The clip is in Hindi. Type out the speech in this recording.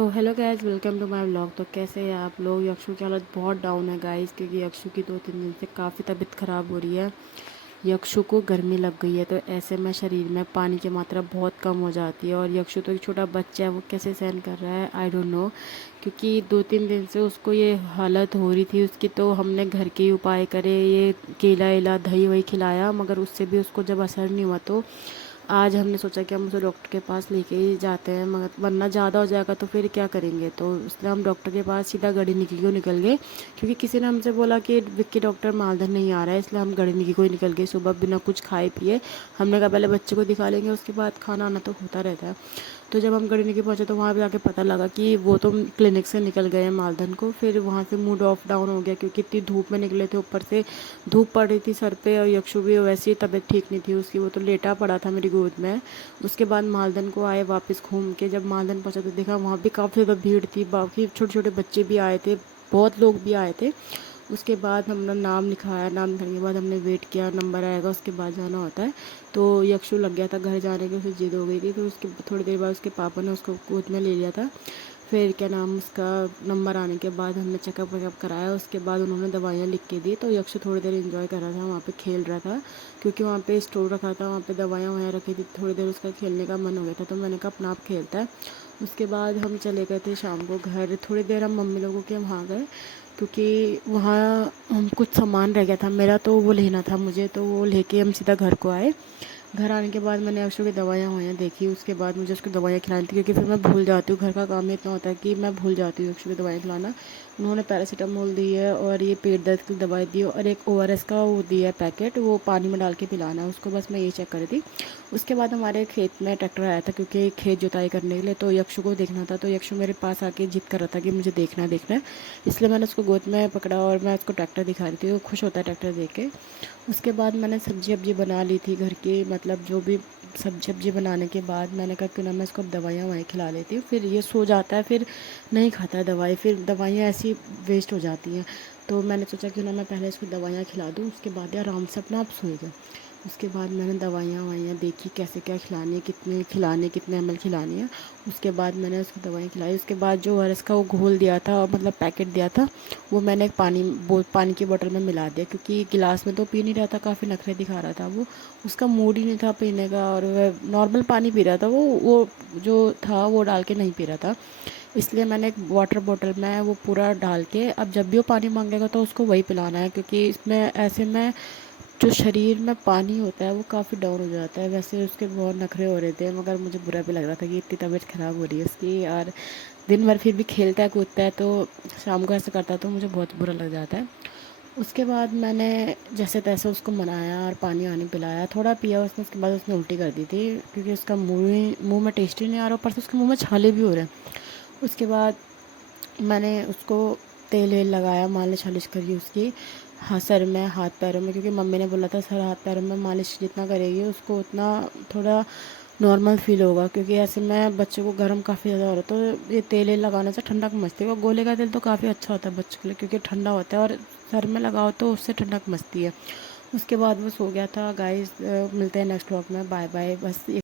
तो hello guys, welcome to my vlog. तो कैसे हैं आप लोग। यक्षु की हालत बहुत डाउन है गाइज, क्योंकि यक्षु की 2-3 दिन से काफ़ी तबीयत ख़राब हो रही है। यक्षु को गर्मी लग गई है, तो ऐसे में शरीर में पानी की मात्रा बहुत कम हो जाती है। और यक्षु तो एक छोटा बच्चा है, वो कैसे सहन कर रहा है आई डोंट नो। क्योंकि 2-3 दिन से उसको ये हालत हो रही थी उसकी, तो हमने घर के ही उपाय करे, ये केला एला दही वही खिलाया, मगर उससे भी उसको जब असर नहीं हुआ तो आज हमने सोचा कि हम उसे डॉक्टर के पास लेके ही जाते हैं, मगर वरना ज़्यादा हो जाएगा तो फिर क्या करेंगे। तो इसलिए हम डॉक्टर के पास सीधा गढ़ी को निकल गए, क्योंकि किसी ने हमसे बोला कि विक्की डॉक्टर मालधन नहीं आ रहा है, इसलिए हम गढ़ी को ही निकल गए सुबह बिना कुछ खाए पिए। हमने कहा पहले बच्चे को दिखा लेंगे, उसके बाद खाना आना तो होता रहता है। तो जब हम गढ़ी के पहुँचे तो वहाँ पे जाके पता लगा कि वो तो क्लिनिक से निकल गए हैं मालधन को। फिर वहाँ से मूड ऑफ डाउन हो गया, क्योंकि इतनी धूप में निकले थे, ऊपर से धूप पड़ रही थी सर पे, और यक्षु भी वैसे ही तबीयत ठीक नहीं थी उसकी, वो तो लेटा पड़ा था मेरी गोद में। उसके बाद मालधन को आए वापस घूम के, जब मालधन पहुँचा तो देखा वहाँ भी काफ़ी ज़्यादा भीड़ थी, बाकी छोटे छोटे बच्चे भी आए थे, बहुत लोग भी आए थे। उसके बाद हमने नाम लिखाया, नाम लिखाने के बाद हमने वेट किया, नंबर आएगा उसके बाद जाना होता है। तो यक्षु लग गया था घर जाने की, उसे जिद हो गई थी, तो उसके थोड़ी देर बाद उसके पापा ने उसको गोद में ले लिया था। फिर क्या नाम, उसका नंबर आने के बाद हमने चेकअप वेकअप कराया, उसके बाद उन्होंने दवाइयाँ लिख के दी। तो यक्षु थोड़ी देर एंजॉय कर रहा था, वहाँ पे खेल रहा था, क्योंकि वहाँ पे स्टोर रखा था, वहाँ पे दवाइयाँ वहाँ रखी थी। थोड़ी देर उसका खेलने का मन हो गया था, तो मैंने कहा अपना आप खेलता है। उसके बाद हम चले गए थे शाम को घर, थोड़ी देर हम मम्मी लोगों के वहाँ गए, क्योंकि वहाँ हम कुछ सामान रह गया था मेरा, तो वो लेना था मुझे, तो वो लेके हम सीधा घर को आए। घर आने के बाद मैंने अक्षु की दवाइयाँ ववाइयाँ देखी, उसके बाद मुझे उसको दवाइयाँ खिलानी थी, क्योंकि फिर मैं भूल जाती हूँ, घर का काम ही इतना होता है कि मैं भूल जाती हूँ अक्षु की दवाइयाँ खिलाना। उन्होंने पैरासीटामोल दी है, और ये पेट दर्द की दवाई दी है, और एक ORS का वो दिया है पैकेट, वो पानी में डाल के पिलाना है उसको, बस मैं ये चेक करी थी। उसके बाद हमारे खेत में ट्रैक्टर आया था, क्योंकि खेत जुताई करने के लिए, तो यक्षु को देखना था। तो यक्षु मेरे पास आके जिद कर रहा था कि मुझे देखना है देखना है, इसलिए मैंने उसको गोद में पकड़ा और मैं उसको ट्रैक्टर दिखा रही थी। वो खुश होता है ट्रैक्टर देख के। उसके बाद मैंने सब्जी वब्जी बना ली थी घर की, मतलब जो भी सब्जी वब्जी बनाने के बाद मैंने कहा क्यों ना मैं इसको दवाइयाँ वहीं खिला लेती हूँ, फिर ये सो जाता है, फिर नहीं खाता है दवाई, फिर दवाइयाँ ऐसी वेस्ट हो जाती हैं। तो मैंने सोचा क्यों ना मैं पहले इसको दवाइयाँ खिला दूँ, उसके बाद ये आराम से अपना आप सोएगा। उसके बाद मैंने दवाइयाँ ववाइयाँ देखी, कैसे क्या खिलानी है, कितने खिलाने, कितने ml खिलानी है। उसके बाद मैंने उसको दवाई खिलाई। उसके बाद जो ORS का वो घोल दिया था, मतलब पैकेट दिया था, वो मैंने एक पानी की बोतल में मिला दिया, क्योंकि गिलास में तो पी नहीं रहा था, काफ़ी नखरे दिखा रहा था वो, उसका मूड ही नहीं था पीने का, और वह नॉर्मल पानी पी रहा था, वो जो था वो डाल के नहीं पी रहा था। इसलिए मैंने एक वाटर बॉटल में वो पूरा डाल के, अब जब भी वो पानी मांगेगा तो उसको वही पिलाना है, क्योंकि इसमें ऐसे में जो शरीर में पानी होता है वो काफ़ी डाउन हो जाता है। वैसे उसके बहुत नखरे हो रहे थे, मगर मुझे बुरा भी लग रहा था कि इतनी तबीयत ख़राब हो रही है उसकी, और दिन भर फिर भी खेलता है कूदता है, तो शाम को ऐसा करता है तो मुझे बहुत बुरा लग जाता है। उसके बाद मैंने जैसे तैसे उसको मनाया और पानी वानी पिलाया, थोड़ा पिया उसने, उसके बाद उसने उल्टी कर दी थी, क्योंकि उसका मुंह में टेस्ट ही नहीं आ रहा, ऊपर से उसके मुंह में छाले भी हो रहे हैं। उसके बाद मैंने उसको तेल वेल लगाया, मालिश वालिश करी उसकी, हाँ सर में हाथ पैरों में, क्योंकि मम्मी ने बोला था सर हाथ पैरों में मालिश जितना करेगी उसको उतना थोड़ा नॉर्मल फील होगा, क्योंकि ऐसे में बच्चे को गर्म काफ़ी ज़्यादा हो रहा है, तो ये तेल वेल लगाने से ठंडक मचती है। वो गोले का तेल तो काफ़ी अच्छा होता है बच्चों के लिए, क्योंकि ठंडा होता है, और सर में लगाओ तो उससे ठंडक मचती है। उसके बाद वो सो गया था गाइस। मिलते हैं नेक्स्ट व्लॉग में, बाय बाय। बस